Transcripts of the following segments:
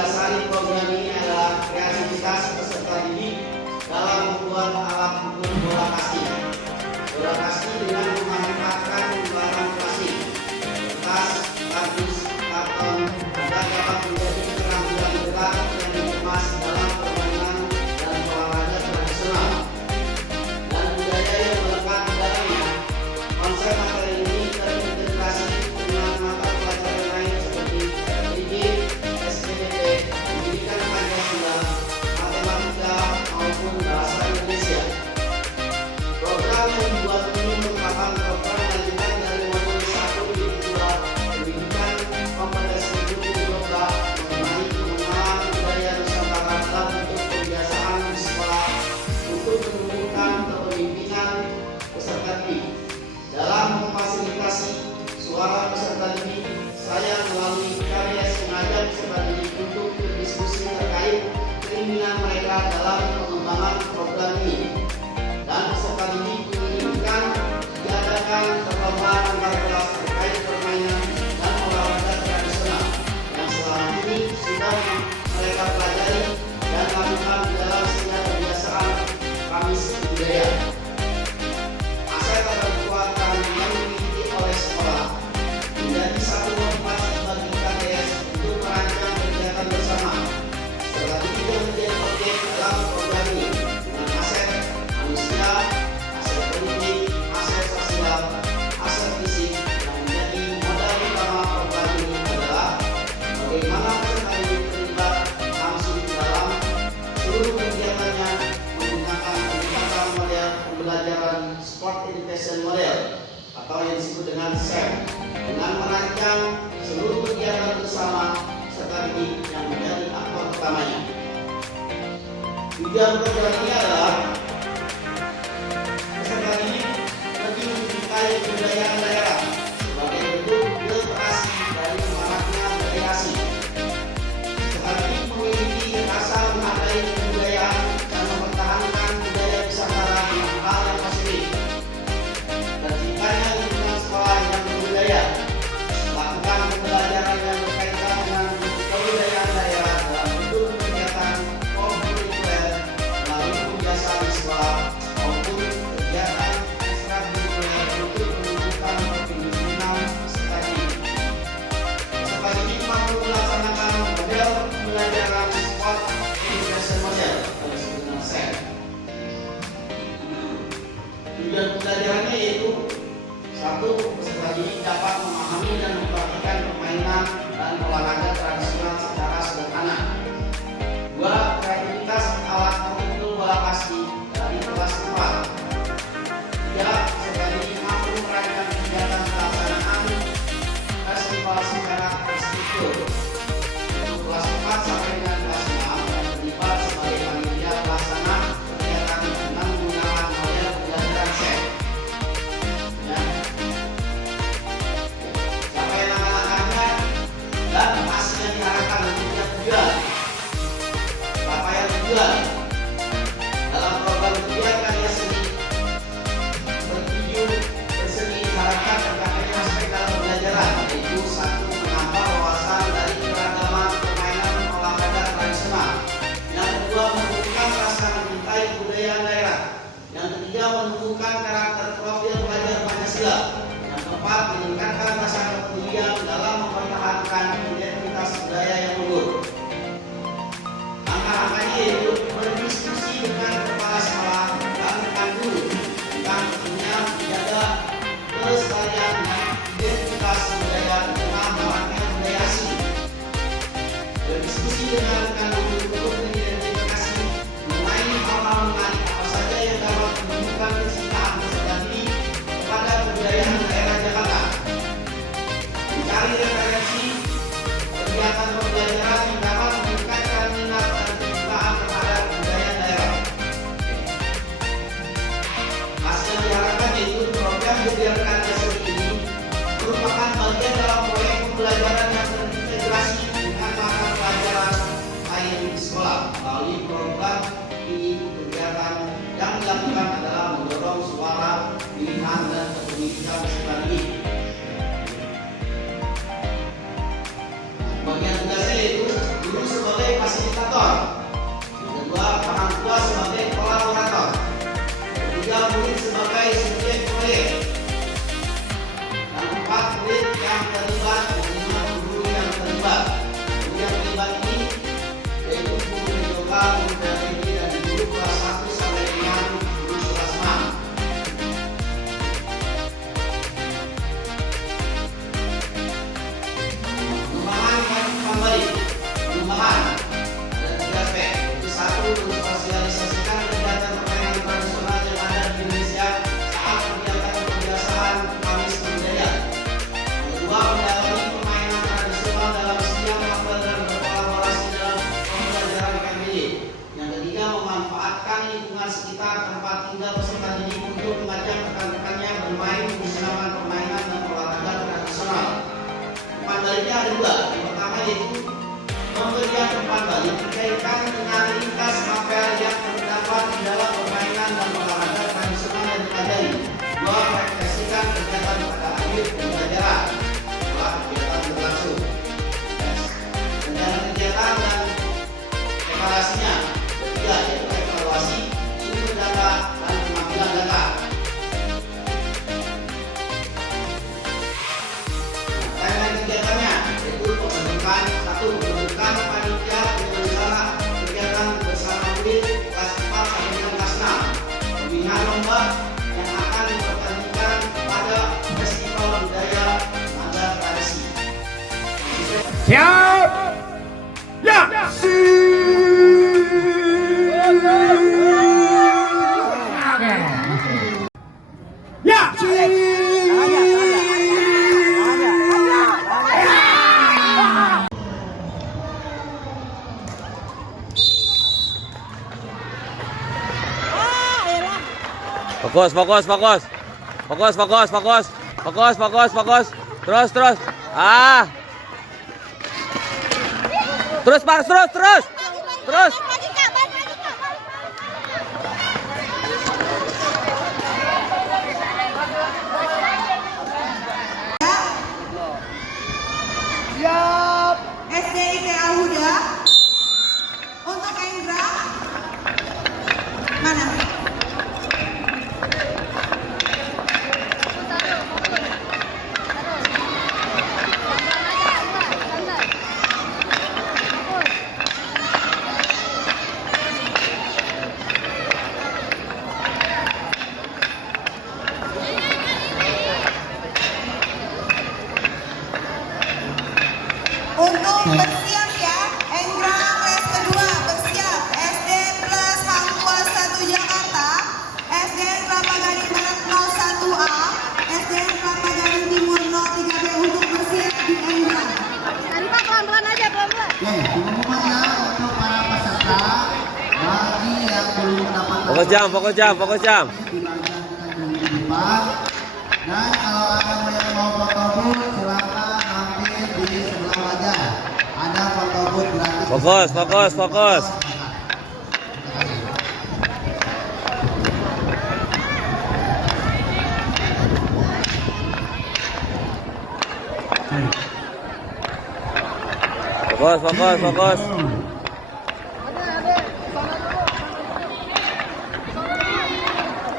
mendasari program ini adalah kreativitas peserta didik dalam membuat alat ukur bola kasti. Bola kasti dengan memanfaatkan bahan plastik, kertas, kardus, karton agar dapat menjadi keterampilan gerak yang dikemas dalam permainan dan olahraga tradisional dan budaya yang melekat di dalamnya. Konsep materi ini terintegrasi dengan mata pelajaran lain seperti FIG, SPDT, Pendidikan Pancasila, Matematika maupun Bahasa Indonesia. Program yang dibuat ini merupakan program lanjutan dari modul 1 unit 2 Pendidikan Kompetensi Guru Global mengenai pengenalan budaya Nusantara dalam bentuk kebiasaan di sekolah untuk menumbuhkan kepemimpinan peserta didik. Dalam memfasilitasi suara peserta didik, saya melalui karya mengajak peserta didik untuk berdiskusi terkait keinginan mereka dalam pengembangan program ini. Dan peserta didik menginginkan diadakan perlombaan antar kelas terkait permainan dan olahraga tradisional yang selama ini sudah mereka pelajari dan lakukan dalam setiap kebiasaan Kamis Budaya. Aset atau kekuatan yang dimiliki oleh sekolah menjadi satu motivasi bagi KTS untuk merancang kegiatan bersama. Setelah itu menjadi objek dalam program ini dengan aset manusia, aset politik, aset sosial, aset fisik. Yang menjadi modal utama program ini adalah bagaimana peserta didik terlibat langsung dalam seluruh kegiatannya menggunakan pendekatan model pembelajaran Sport Education Model atau yang disebut dengan SEM dengan merancang seluruh kegiatan bersama peserta didik yang menjadi aktor utamanya. Tujuan program ini adalah peserta didik lebih mencintai kebudayaan daerah sebagai bentuk literasi dari maraknya variasi. Peserta didik memiliki rasa menghargai kebudayaan dan mempertahankan budaya Nusantara dengan hal yang positif. Terciptanya lingkungan sekolah yang berbudaya, melakukan pembelajaran yang berkaitan dengan kebudayaan daerah dalam bentuk kegiatan kurikuler melalui kebiasaan di sekolah maupun kegiatan ekstrakurikuler untuk menumbuhkan kepemimpinan peserta didik. Peserta didik mampu melaksanakan model pembelajaran Sport Education Model atau disebut dengan SEM. Tujuan pembelajarannya yaitu: 1. Peserta didik dapat memahami dan mempraktikkan permainan dan olahraga tradisional secara sederhana. 2. Kreativitas alat pemukul bola kasti dari kelas 4. 3. Peserta didik mampu merancang kegiatan pelaksanaan festival secara terstruktur. Untuk kelas 4 sampai dengan kelas 6 dan terlibat sebagai panitia pelaksana kegiatan dengan menggunakan model pembelajaran SEM. Capaian langkah-langkahnya dan hasil yang diharapkan tentunya tujuan. Capaian tujuan dalam program kegiatan karya seni bertujuh berseni diharapkan tercapainya aspek dalam pembelajaran, yaitu 1. Menambah wawasan dari keragaman permainan olahraga tradisional. Yang kedua, menumbuhkan rasa mencintai kebudayaan daerah. Yang ketiga, menumbuhkan karakter profil pelajar Pancasila. Yang keempat, meningkatkan rasa kepedulian dalam mempertahankan identitas budaya yang luhur. Langkah-langkahnya yaitu berdiskusi dengan kepala sekolah dan rekan guru tentang pentingnya menjaga kelestarian identitas budaya di tengah maraknya budaya asing. Berdiskusi dengan rekan guru untuk mengidentifikasi mengenai hal-hal menarik apa saja yang dapat menunjukkan kecintaan peserta didik kepada kebudayaan daerah Jakarta. Mencari referensi kegiatan pembelajaran yang dapat meningkatkan minat dan kecintaan terhadap budaya daerah. Hasil yang diharapkan yaitu program kegiatan karya seni ini merupakan bagian dalam proyek pembelajaran yang terintegrasi dengan mata pelajaran lain di sekolah. Melalui program ini, kegiatan yang dilakukan adalah mendorong suara, pilihan, dan kepemimpinan peserta didik. Bagian tugasnya yaitu guru sebagai fasilitator. Yang kedua, orang tua sebagai kolaborator. Yang ketiga, murid sebagai subjek proyek. Yang keempat, murid yang terlibat. Yang kelima, guru yang terlibat. Guru yang terlibat ini yaitu guru yoga, guru dari dan guru kelas 1 sampai dengan guru kelas 6. Pengembangan ada 3 aspek. Yaitu 1, mensosialisasikan kegiatan permainan tradisional yang ada di Indonesia saat kegiatan kebiasaan Kamis Budaya. Yang kedua, mendalami permainan tradisional dalam setiap apel dan berkolaborasi dalam pembelajaran PMBD. Yang ketiga, memanfaatkan lingkungan sekitar tempat tinggal peserta didik untuk mengajak rekan-rekannya bermain menggunakan permainan dan olahraga tradisional. Umpan baliknya ada 2. Yang pertama yaitu pemberian umpan balik dikaitkan dengan lintas apel yang terdapat di dalam permainan dan olahraga tradisional yang dipelajari. 2. Merefleksikan kegiatan pada akhir pembelajaran setelah kegiatan berlangsung. Rencana kegiatan dan evaluasinya. 3. Yaitu evaluasi sumber data dan pengambilan data. Timeline kegiatannya yaitu pembentukan 1. Pembentukan panitia penyelenggara kegiatan bersama murid kelas 4 sampai dengan kelas 6. Pembinaan lomba yang akan dipertandingkan pada Festival Budaya Nagara Tradisi. Siap. Ya. Fokus, fokus, fokus. Fokus, fokus, fokus. Fokus, fokus, fokus. Terus, terus. Ah. Terus, Pak, terus, terus. Terus. Siap. SDIT Al-Huda. Untuk Indra. Mana? Untuk bersiap ya, Endra kelas kedua bersiap. SD plus Hang Tuah 1 Jakarta, SD Kelapa Gading Barat 01A, SD Kelapa Gading Timur 03B untuk bersiap di Endra. Tadi Pak pelan-pelan aja, pelan-pelan. Oke, pengumumannya untuk para peserta bagi yang belum mendapatkan Fokus jam, fokus jam, fokus jam. dilanjutkan dulu di depan. Dan kalau ada yang mau foto booth silakan mampir di sebelah wajah. Ada foto booth gratis. Fokus, fokus, fokus. Fokus, fokus, fokus.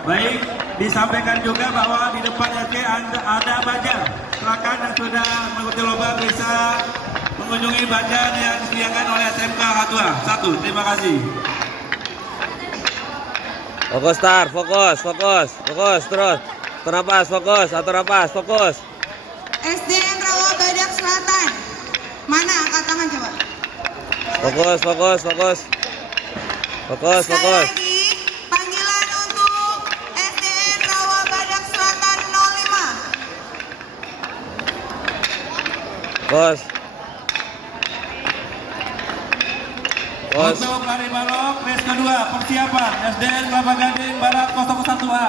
Baik, disampaikan juga bahwa di depan RT ada Banjar. Silakan yang sudah mengikuti lomba bisa mengunjungi Banjar yang disediakan oleh SMK Hatua. 1. Terima kasih. Fokus, start, fokus, fokus, fokus, terus. Atur napas, fokus, atur napas, fokus. SDN Rawa Badak Selatan. Mana angkat tangan coba? Fokus, fokus, fokus. Fokus, Sekali fokus. lagi, panggilan untuk SDN Rawa Badak Selatan 05. Fokus. Fokus. Untuk lari balok, race kedua, persiapan SDN Kelapa Gading Barat 01A,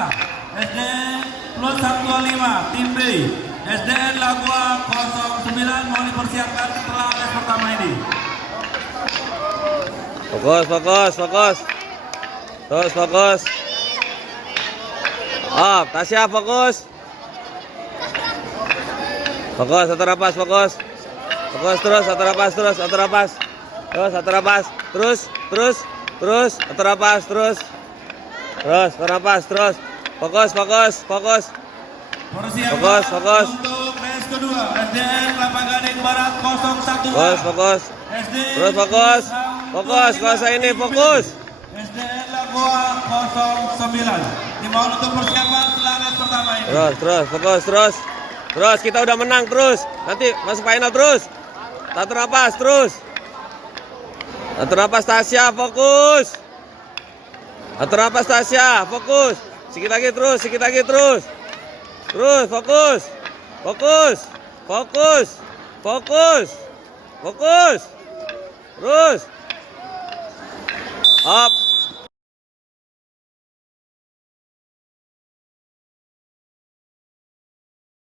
SDN Plus 125, tim B, SDN Lagua 09 mau dipersiapkan setelah race pertama ini. Fokus, fokus, fokus. Terus fokus. Up, Tasya fokus. Fokus, atur napas, fokus. Fokus terus, atur napas terus, atur napas. Terus satu napas. Terus. Satu napas. Terus satu napas. Terus. Fokus. Persiapan Fokus. untuk race kedua. SDN Kelapa Gading Barat 01A. Fokus. SDN Terus fokus. Kuasa ini fokus. SDN Lagoa 09. Dimohon untuk persiapan setelah race pertama ini. Terus, fokus. Terus, kita udah menang terus. Nanti masuk final terus. Satu napas terus. Satu napas Tasya, fokus. Satu napas Tasya, fokus. Sedikit lagi terus. Terus, fokus. Terus. Up.